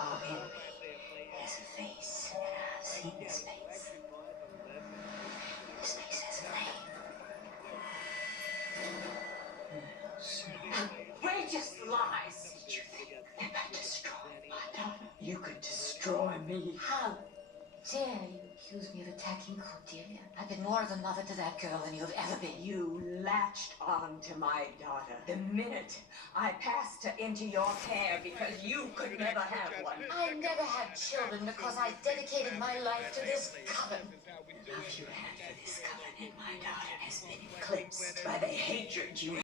Our enemy has a face, and I've seen this face. This face has a name. Outrageous lies! Did you think that by destroying my daughter, you could destroy me? How dare you accuse me of attacking Cordelia? I've been more of a mother to that girl than you've ever been. You latched on to my daughter the minute I passed her into your care because you could never have one. I never had children because I dedicated my life to this coven. The love you had for this coven and my daughter has been eclipsed by the hatred you